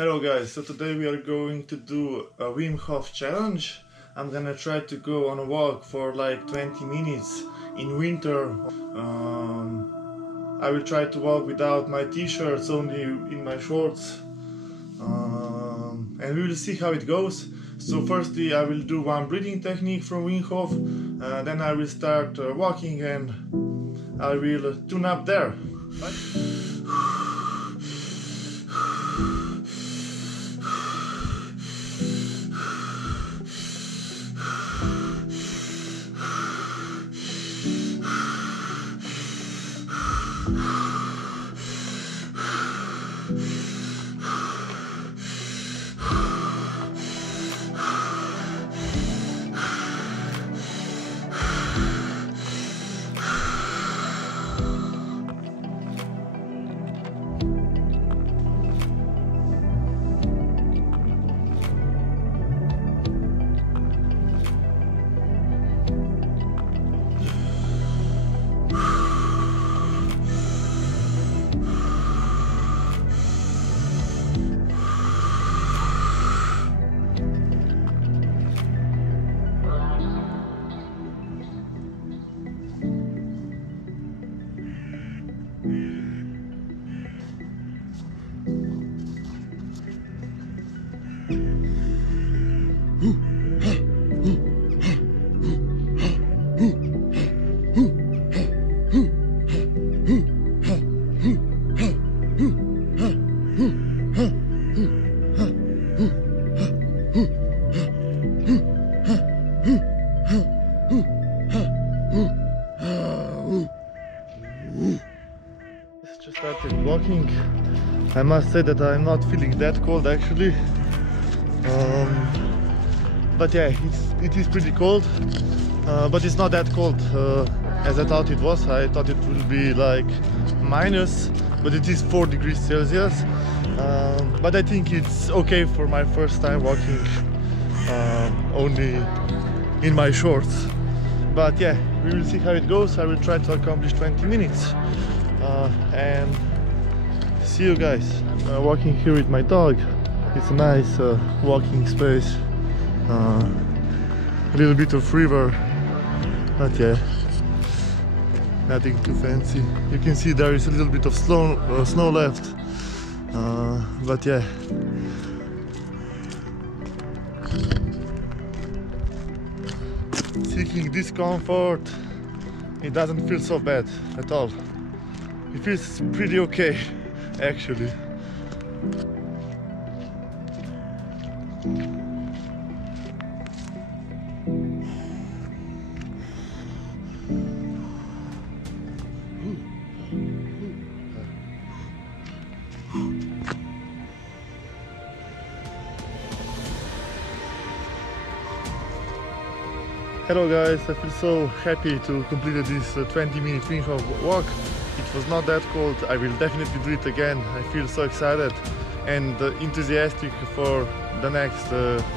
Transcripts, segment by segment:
Hello guys, so today we are going to do a Wim Hof challenge. I'm gonna try to go on a walk for like 20 minutes in winter. I will try to walk without my t-shirts, only in my shorts. And we will see how it goes. So firstly I will do one breathing technique from Wim Hof, then I will start walking and I will tune up there. Just started walking. I must say that I'm not feeling that cold actually. But yeah, it is pretty cold, but it's not that cold as I thought it was. I thought it would be like minus, but it is 4 degrees Celsius. But I think it's okay for my first time walking only in my shorts. But yeah, we will see how it goes. I will try to accomplish 20 minutes and see you guys. Walking here with my dog. It's a nice walking space. A little bit of river, but yeah, nothing too fancy. You can see there is a little bit of snow left, but yeah. Seeking discomfort, it doesn't feel so bad at all. It feels pretty okay, actually. Hello guys, I feel so happy to complete this 20-minute Wim Hof walk. It was not that cold. I will definitely do it again. I feel so excited and enthusiastic for the next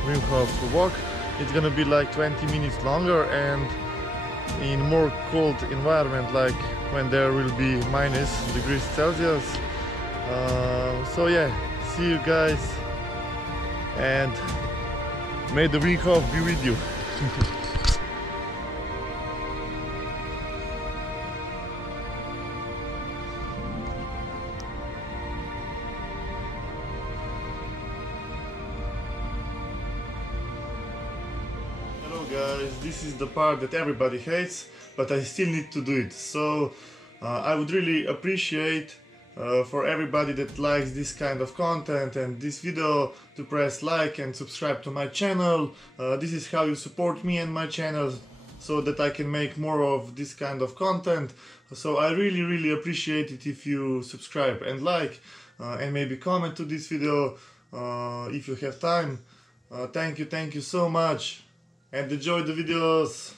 Wim Hof walk. It's gonna be like 20 minutes longer and in more cold environment, like when there will be minus degrees Celsius. So yeah, see you guys and may the Wim Hof be with you. Guys, this is the part that everybody hates, but I still need to do it. So I would really appreciate for everybody that likes this kind of content and this video to press like and subscribe to my channel. This is how you support me and my channel so that I can make more of this kind of content. So I really appreciate it if you subscribe and like and maybe comment to this video if you have time. Thank you so much. And enjoy the videos.